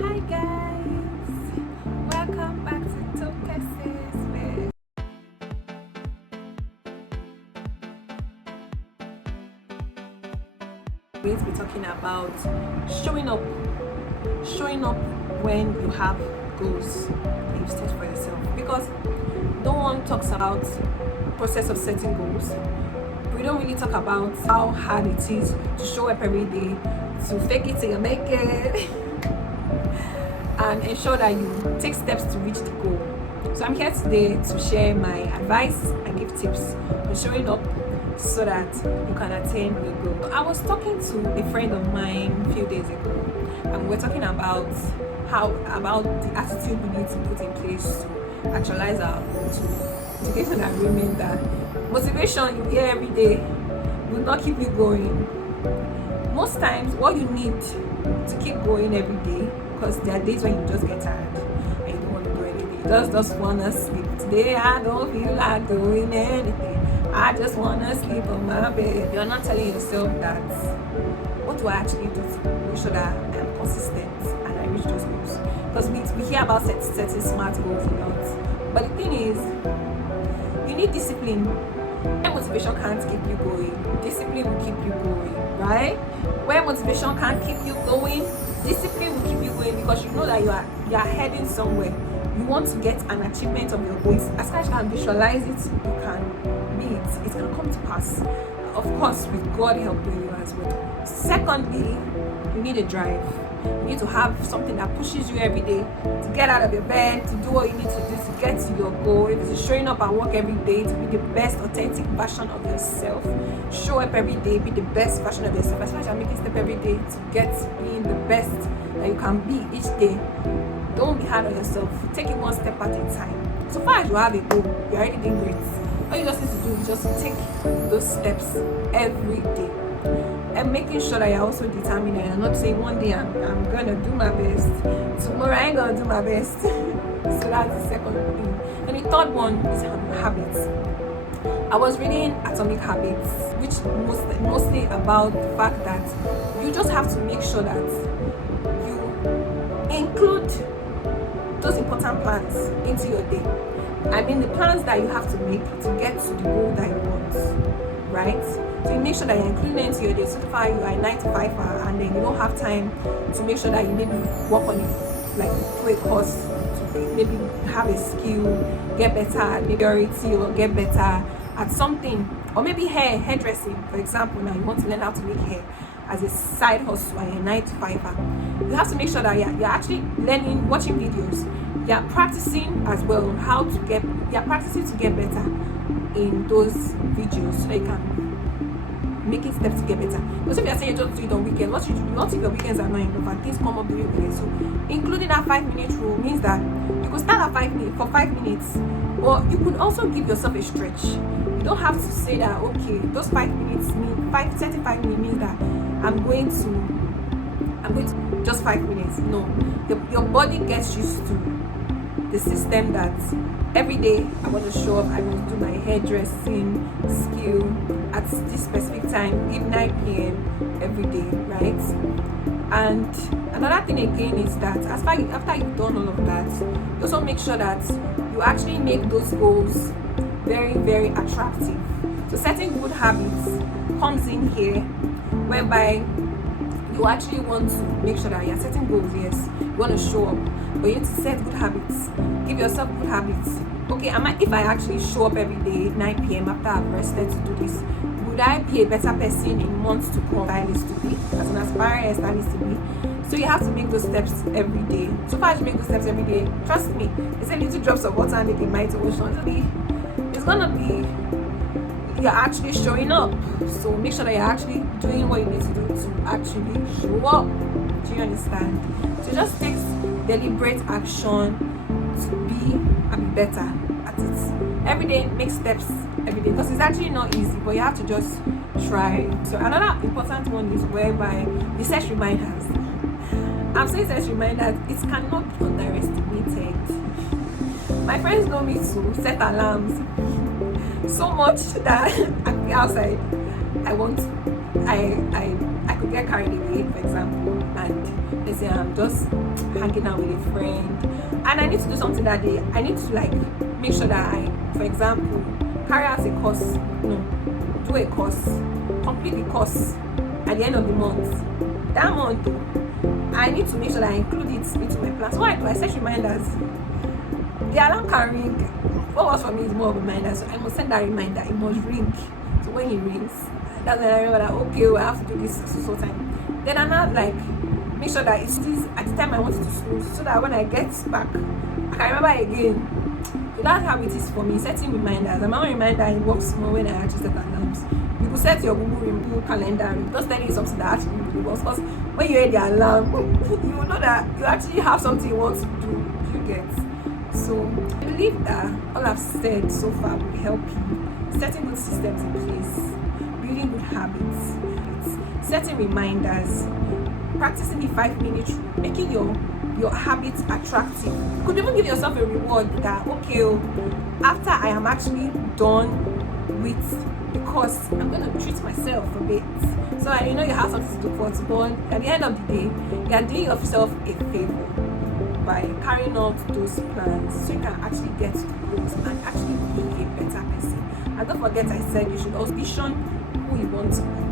Hi guys, welcome back to Tokesis. We're going to be talking about showing up, showing up when you have goals that you've set for yourself. Because no one talks about the process of setting goals. We don't really talk about how hard it is to show up every day, to fake it till you make it. And ensure that you take steps to reach the goal. So I'm here today to share my advice and give tips on showing up so that you can attain your goal. I was talking to a friend of mine a few days ago, and we're talking about the attitude we need to put in place to actualize our goal, to get an agreement that motivation you hear every day will not keep you going. Most times what you need to keep going every day, because there are days when you just get tired and you don't want to do anything. You just want to sleep. Today I don't feel like doing anything. I just want to sleep on my bed. You're not telling yourself that, what do I actually do to make sure that I'm consistent and I reach those goals? Because we hear about setting smart goals a lot. But the thing is, you need discipline. Where motivation can't keep you going, discipline will keep you going, right? Where motivation can't keep you going, discipline will keep you going, because you know that you are heading somewhere. You want to get an achievement of your goals. As far as you can visualize it, you can meet it. It can come to pass. Of course, with God helping you as well. Secondly, you need a drive. You need to have something that pushes you every day to get out of your bed, to do what you need to do to get to your goal. If it's showing up at work every day to be the best authentic version of yourself, show up every day, be the best version of yourself. As far as you're making step every day to get being the best that you can be each day, don't be hard on yourself. Take it one step at a time. So far as you have a goal, you're already doing great. All you just need to do is just take those steps every day. And making sure that you're also determined and you're not saying one day I'm gonna do my best, tomorrow I ain't gonna do my best. So that's the second thing. And the third one is habits. I was reading Atomic Habits, which mostly about the fact that you just have to make sure that you include those important plans into your day. I mean, the plans that you have to make to get to the goal that you want, right? So you make sure that you're including into your day. So far you are a 9 to 5 and then you don't have time to make sure that you maybe work on it, like do a course to maybe have a skill, get better at majority or get better at something, or maybe hairdressing, for example. Now you want to learn how to make hair as a side hustle and a 9 to 5. You have to make sure that you're actually learning, watching videos, you're practicing as well you're practicing to get better in those videos so that you can making steps to get better. Because if you're saying you just do it on weekends, what if your weekends are not enough and things come up during the weekend? So including that 5-minute rule means that you could start at 5 minutes for 5 minutes, or you could also give yourself a stretch. You don't have to say that, okay, those 5 minutes mean 35 minutes means that I'm going to just 5 minutes. No, your body gets used to the system that every day I want to show up, I want to do my hairdressing skill at this specific time, give 9 p.m. every day, right? And another thing again is that after you've done all of that, you also make sure that you actually make those goals very, very attractive. So setting good habits comes in here, whereby you actually want to make sure that you're setting goals. Yes, you want to show up, but you need to set good habits. Give yourself good habits. Okay, if I actually show up every day 9 p.m. after I've rested to do this, would I be a better person in months to come? Stylist to be, as an aspiring stylist to be. So you have to make those steps every day. So far as you make those steps every day, trust me, it's a little drops of water and make a mighty ocean. It's gonna be, you're actually showing up. So make sure that you're actually doing what you need to do to actually show up. Do you understand? So just take deliberate action to be and be better at it. Every day, make steps every day, because it's actually not easy, but you have to just try. So another important one is whereby the set reminders. I'm saying set reminders, it cannot be underestimated. My friends know me to set alarms so much that at the outside I could get carried away, for example, and let's say I'm just hanging out with a friend and I need to do something that day. I need to like make sure that I, for example, carry out a course, do a course, complete the course at the end of the month. That month, I need to make sure that I include it into my plans. What I do, I set reminders. The alarm can ring. What works for me is more of a reminder, so I must send that reminder. It must ring. So when it rings, that's when I remember that okay, we have to do this so time. Then I now like make sure that it's at the time I want it to school, so that when I get back, I can remember again. So that's how it is for me, setting reminders. And my own reminder, it works more when I actually set alarms. You could set your Google calendar, just telling you something that actually really works. Because when you hear the alarm, you will know that you actually have something you want to do. You get. So I believe that all I've said so far will help you. Setting good systems in place, building good habits, setting reminders, practicing the 5-minute rule, making your habits attractive. You could even give yourself a reward that okay, after I am actually done with the course, I'm gonna treat myself a bit. So I know you have something to look forward to, but at the end of the day, you are doing yourself a favor by carrying out those plans so you can actually get to the goals and actually be a better person. And don't forget, I said you should also vision who you want to be.